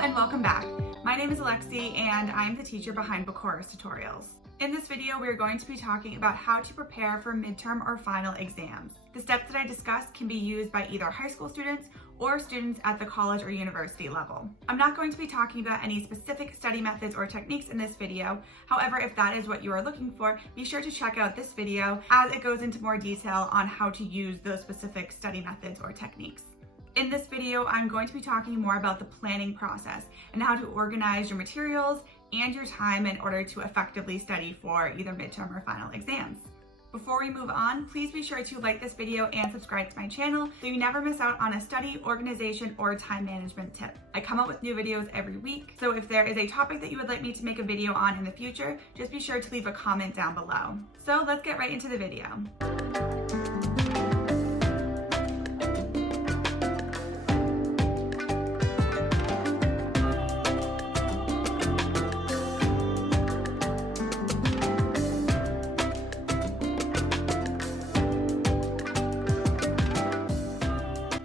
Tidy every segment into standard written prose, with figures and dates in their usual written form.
and welcome back. My name is Alexi and I'm the teacher behind Bukuras tutorials. In this video, we are going to be talking about how to prepare for midterm or final exams. The steps that I discussed can be used by either high school students or students at the college or university level. I'm not going to be talking about any specific study methods or techniques in this video. However, if that is what you are looking for, be sure to check out this video as it goes into more detail on how to use those specific study methods or techniques. In this video, I'm going to be talking more about the planning process and how to organize your materials and your time in order to effectively study for either midterm or final exams. Before we move on, please be sure to like this video and subscribe to my channel so you never miss out on a study, organization, or time management tip. I come up with new videos every week, so if there is a topic that you would like me to make a video on in the future, just be sure to leave a comment down below. So let's get right into the video.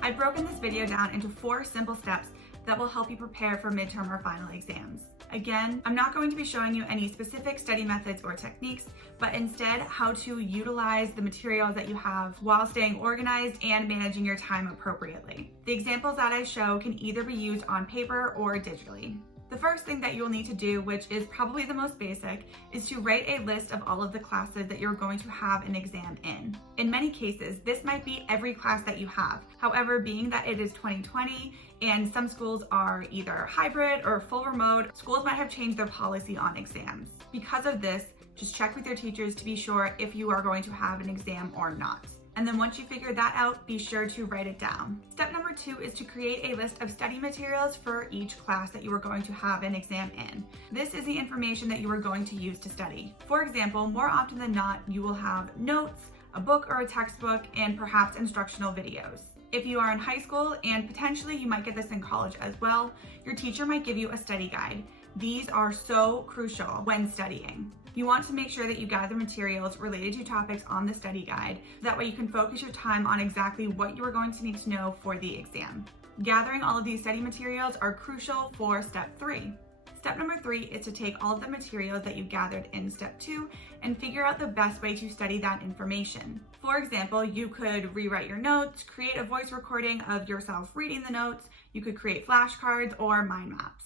I've broken this video down into 4 simple steps that will help you prepare for midterm or final exams. Again, I'm not going to be showing you any specific study methods or techniques, but instead how to utilize the materials that you have while staying organized and managing your time appropriately. The examples that I show can either be used on paper or digitally. The first thing that you'll need to do, which is probably the most basic, is to write a list of all of the classes that you're going to have an exam in. In many cases, this might be every class that you have. However, being that it is 2020 and some schools are either hybrid or full remote, schools might have changed their policy on exams. Because of this, just check with your teachers to be sure if you are going to have an exam or not. And then once you figure that out, be sure to write it down. Step number 2 is to create a list of study materials for each class that you are going to have an exam in. This is the information that you are going to use to study. For example, more often than not, you will have notes, a book or a textbook, and perhaps instructional videos. If you are in high school, and potentially you might get this in college as well, your teacher might give you a study guide. These are so crucial when studying. You want to make sure that you gather materials related to topics on the study guide. That way you can focus your time on exactly what you are going to need to know for the exam. Gathering all of these study materials are crucial for step 3. Step number 3 is to take all of the materials that you gathered in step 2 and figure out the best way to study that information. For example, you could rewrite your notes, create a voice recording of yourself reading the notes, you could create flashcards or mind maps.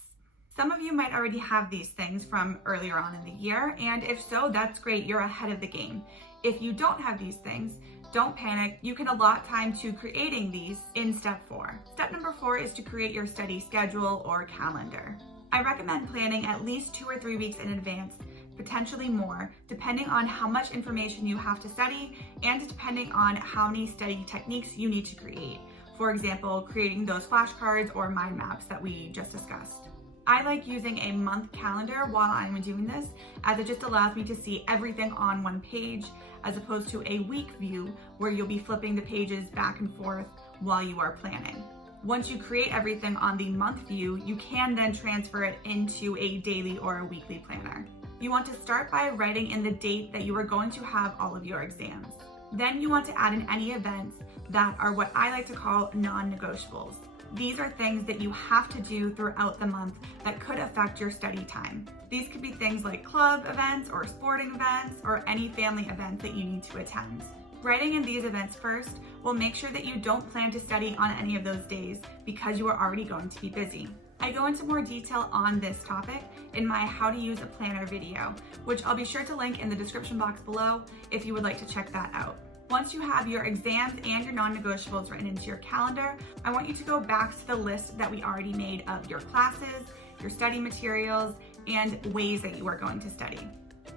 Some of you might already have these things from earlier on in the year, and if so, that's great, you're ahead of the game. If you don't have these things, don't panic, you can allot time to creating these in step 4. Step number 4 is to create your study schedule or calendar. I recommend planning at least 2 or 3 weeks in advance, potentially more, depending on how much information you have to study and depending on how many study techniques you need to create. For example, creating those flashcards or mind maps that we just discussed. I like using a month calendar while I'm doing this, as it just allows me to see everything on one page, as opposed to a week view where you'll be flipping the pages back and forth while you are planning. Once you create everything on the month view, you can then transfer it into a daily or a weekly planner. You want to start by writing in the date that you are going to have all of your exams. Then you want to add in any events that are what I like to call non-negotiables. These are things that you have to do throughout the month that could affect your study time. These could be things like club events or sporting events or any family events that you need to attend. Writing in these events first will make sure that you don't plan to study on any of those days because you are already going to be busy. I go into more detail on this topic in my How to Use a Planner video, which I'll be sure to link in the description box below if you would like to check that out. Once you have your exams and your non-negotiables written into your calendar, I want you to go back to the list that we already made of your classes, your study materials, and ways that you are going to study.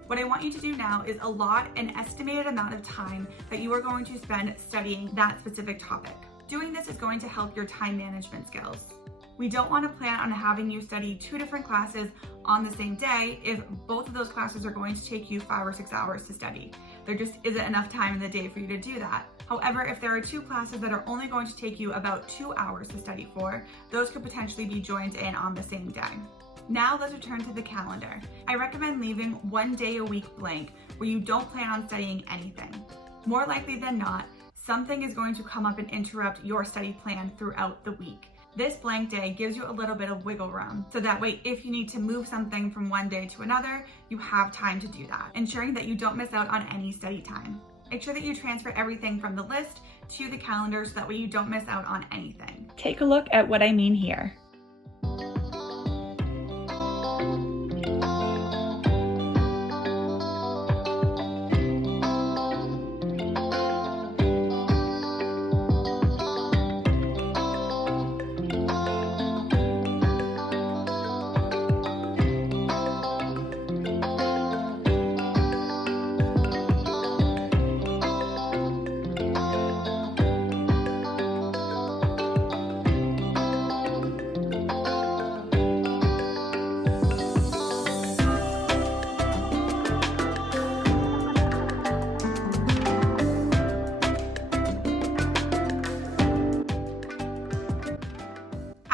What I want you to do now is allot an estimated amount of time that you are going to spend studying that specific topic. Doing this is going to help your time management skills. We don't want to plan on having you study 2 different classes on the same day if both of those classes are going to take you 5 or 6 hours to study. There just isn't enough time in the day for you to do that. However, if there are 2 classes that are only going to take you about 2 hours to study for, those could potentially be joined in on the same day. Now let's return to the calendar. I recommend leaving 1 day a week blank where you don't plan on studying anything. More likely than not, something is going to come up and interrupt your study plan throughout the week. This blank day gives you a little bit of wiggle room, so that way if you need to move something from one day to another, you have time to do that, ensuring that you don't miss out on any study time. Make sure that you transfer everything from the list to the calendar so that way you don't miss out on anything. Take a look at what I mean here.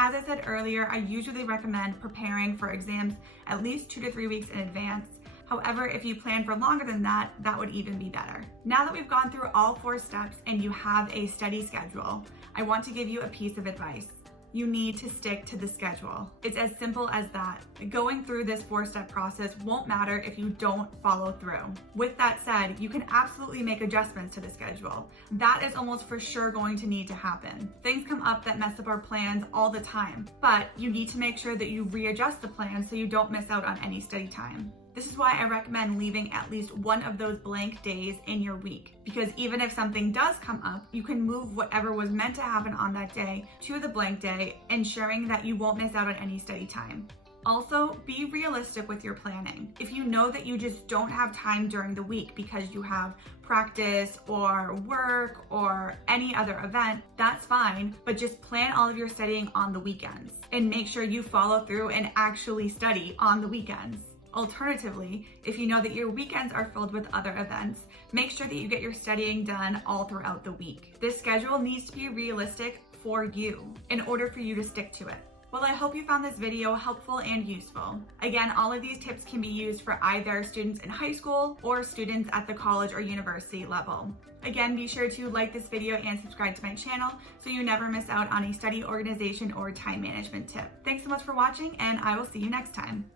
As I said earlier, I usually recommend preparing for exams at least 2 to 3 weeks in advance. However, if you plan for longer than that, that would even be better. Now that we've gone through all 4 steps and you have a study schedule, I want to give you a piece of advice. You need to stick to the schedule. It's as simple as that. Going through this 4-step process won't matter if you don't follow through. With that said, you can absolutely make adjustments to the schedule. That is almost for sure going to need to happen. Things come up that mess up our plans all the time, but you need to make sure that you readjust the plan so you don't miss out on any study time. This is why I recommend leaving at least one of those blank days in your week, because even if something does come up, you can move whatever was meant to happen on that day to the blank day, ensuring that you won't miss out on any study time. Also, be realistic with your planning. If you know that you just don't have time during the week because you have practice or work or any other event, that's fine, but just plan all of your studying on the weekends and make sure you follow through and actually study on the weekends. Alternatively, if you know that your weekends are filled with other events, make sure that you get your studying done all throughout the week. This schedule needs to be realistic for you in order for you to stick to it. Well, I hope you found this video helpful and useful. Again, all of these tips can be used for either students in high school or students at the college or university level. Again, be sure to like this video and subscribe to my channel so you never miss out on a study organization or time management tip. Thanks so much for watching, and I will see you next time.